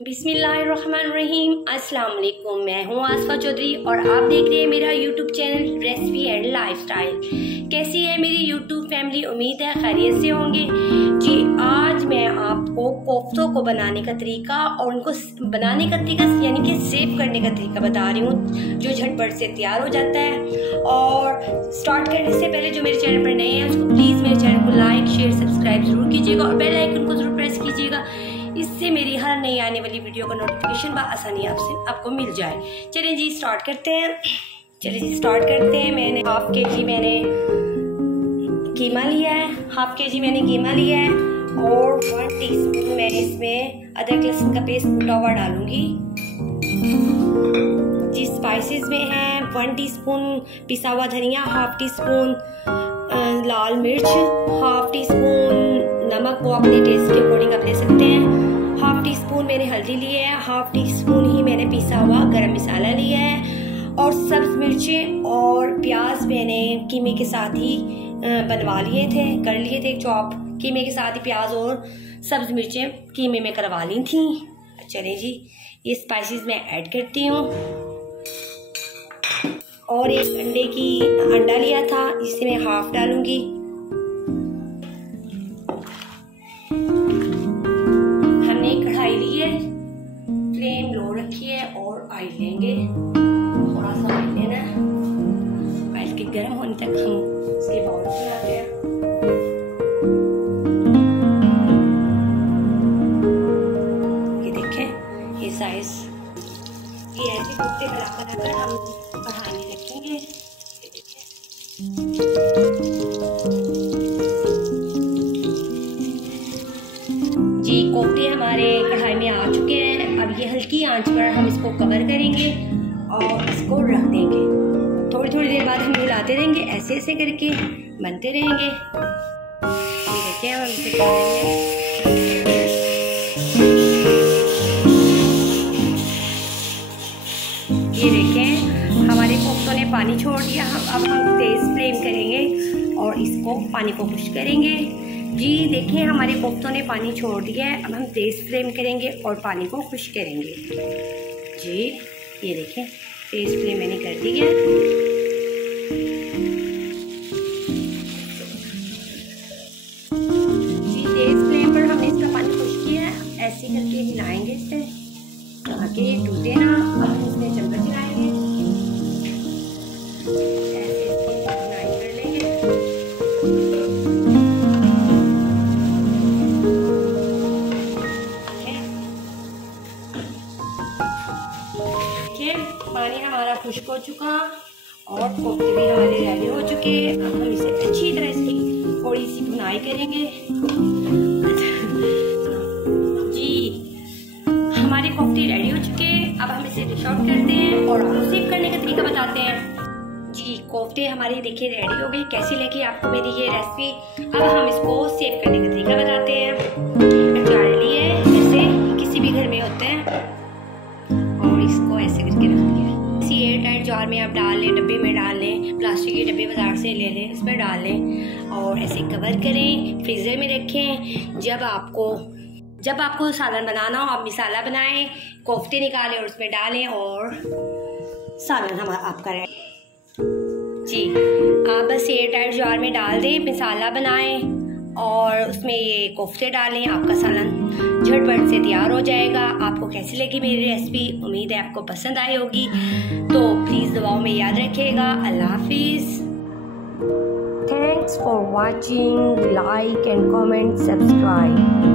बिस्मिल्लाहिर्रहमानिर्रहीम। अस्सलाम वालेकुम। मैं हूँ आसफा चौधरी और आप देख रहे हैं मेरा YouTube channel recipe and lifestyle. कैसी है मेरी यूट्यूब फैमिली? उम्मीद है खैरियत से होंगे। जी, आज मैं आपको कोफ्तों को बनाने का तरीका और उनको बनाने का तरीका यानी कि सेव करने का तरीका बता रही हूँ, जो झटपट से तैयार हो जाता है। और स्टार्ट करने से पहले जो मेरे चैनल पर नए हैं उसको प्लीज़ मेरे चैनल को लाइक शेयर सब्सक्राइब ज़रूर कीजिएगा और बेल आइकन को ज़रूर प्रेस कीजिएगा। इससे मेरी हर नई आने वाली वीडियो का नोटिफिकेशन आसानी आपको मिल जाए। चलिए जी स्टार्ट करते हैं। मैंने हाफ के जी मैंने कीमा लिया है, और 1 टीस्पून मैं इसमें अदरक लहसुन का पेस्ट कूटा हुआ डालूंगी। जी स्पाइसेस में है 1 टीस्पून पिसा हुआ धनिया, हाफ टी स्पून लाल मिर्च, हाफ टी स्पून नमक, वो अपने टेस्ट के अकॉर्डिंग आप ले सकते हैं। हाफ टी स्पून मैंने हल्दी ली है, हाफ टी स्पून ही मैंने पिसा हुआ गरम मसाला लिया है, और सब्ज मिर्चें और प्याज मैंने कीमे के साथ ही कर लिए थे चॉप। कीमे के साथ ही प्याज और सब्ज मिर्चें कीमे में करवा ली थी। चलिए जी ये स्पाइसेस मैं ऐड करती हूँ। और एक अंडा लिया था, जिसे मैं हाफ डालूंगी। हमने एक कढ़ाई ली है, फ्लेम लो रखी है और ऑयल लेंगे। थोड़ा सा ऑयल लेना है, ऑयल के गर्म होने तक हम इसके बाउल बनाते हैं। ये देखें, ये साइज ये ऐसे कुत्ते बनाकर हम कढ़ाई में रखेंगे। जी कोफ्ते हमारे कढ़ाई में आ चुके हैं। अब ये हल्की आंच पर हम इसको कवर करेंगे और इसको रख देंगे। थोड़ी देर बाद हम हिलाते रहेंगे, ऐसे करके बनते रहेंगे। ये देखिए हम इसे ये देखें हमारे कोफ्तों ने पानी छोड़ दिया। अब हम तेज फ्लेम करेंगे और इसको पानी को खुश करेंगे। जी देखिए हमारे कोफ्तों ने पानी छोड़ दिया है। अब हम तेज फ्लेम करेंगे और पानी को खुश करेंगे। जी ये देखें तेज फ्लेम मैंने कर दी है। जी तेज फ्लेम पर हमने इसका पानी खुश किया है। ऐसे करके हिलाएंगे इसे ताकि ये टूटे ना। अब हम इसमें चम्मच हिलाएंगे, ऐसे हिलाई कर लेंगे। पानी हमारा खुश्क हो चुका और कोफ्ते भी हमारे रेडी हो चुके। अब हम इसे अच्छी तरह से थोड़ी सी भुनाई करेंगे। जी हमारे कोफ्ते रेडी हो चुके। अब हम इसे डिश आउट करते हैं और आपको सेव करने का तरीका बताते हैं। जी कोफ्ते हमारे देखिए रेडी हो गए। कैसी लगी आपको मेरी ये रेसिपी? अब हम इसको सेव करने का तरीका बताते हैं। जार लिए जैसे किसी भी घर में होते हैं और इसको ऐसे करके रख दिया। इसी एयर टाइट जार में आप डाल लें, डब्बे में डाल लें, प्लास्टिक के डब्बे बाजार से ले लें, उसमें डाल लें और ऐसे कवर करें, फ्रीज़र में रखें। जब आपको सालन बनाना हो आप मसाला बनाएं, कोफ्ते निकालें और उसमें डालें और सालन हमारा आपका रेडी। जी आप बस एयर टाइट जार में डाल दें, मसाला बनाएं और उसमें ये कोफ्ते डालें, आपका सालन झटपट से तैयार हो जाएगा। आपको कैसी लगी मेरी रेसिपी? उम्मीद है आपको पसंद आई होगी। तो प्लीज़ दुआओं में याद रखिएगा। अल्लाह हाफिज़। Thanks for watching. Like and comment, subscribe.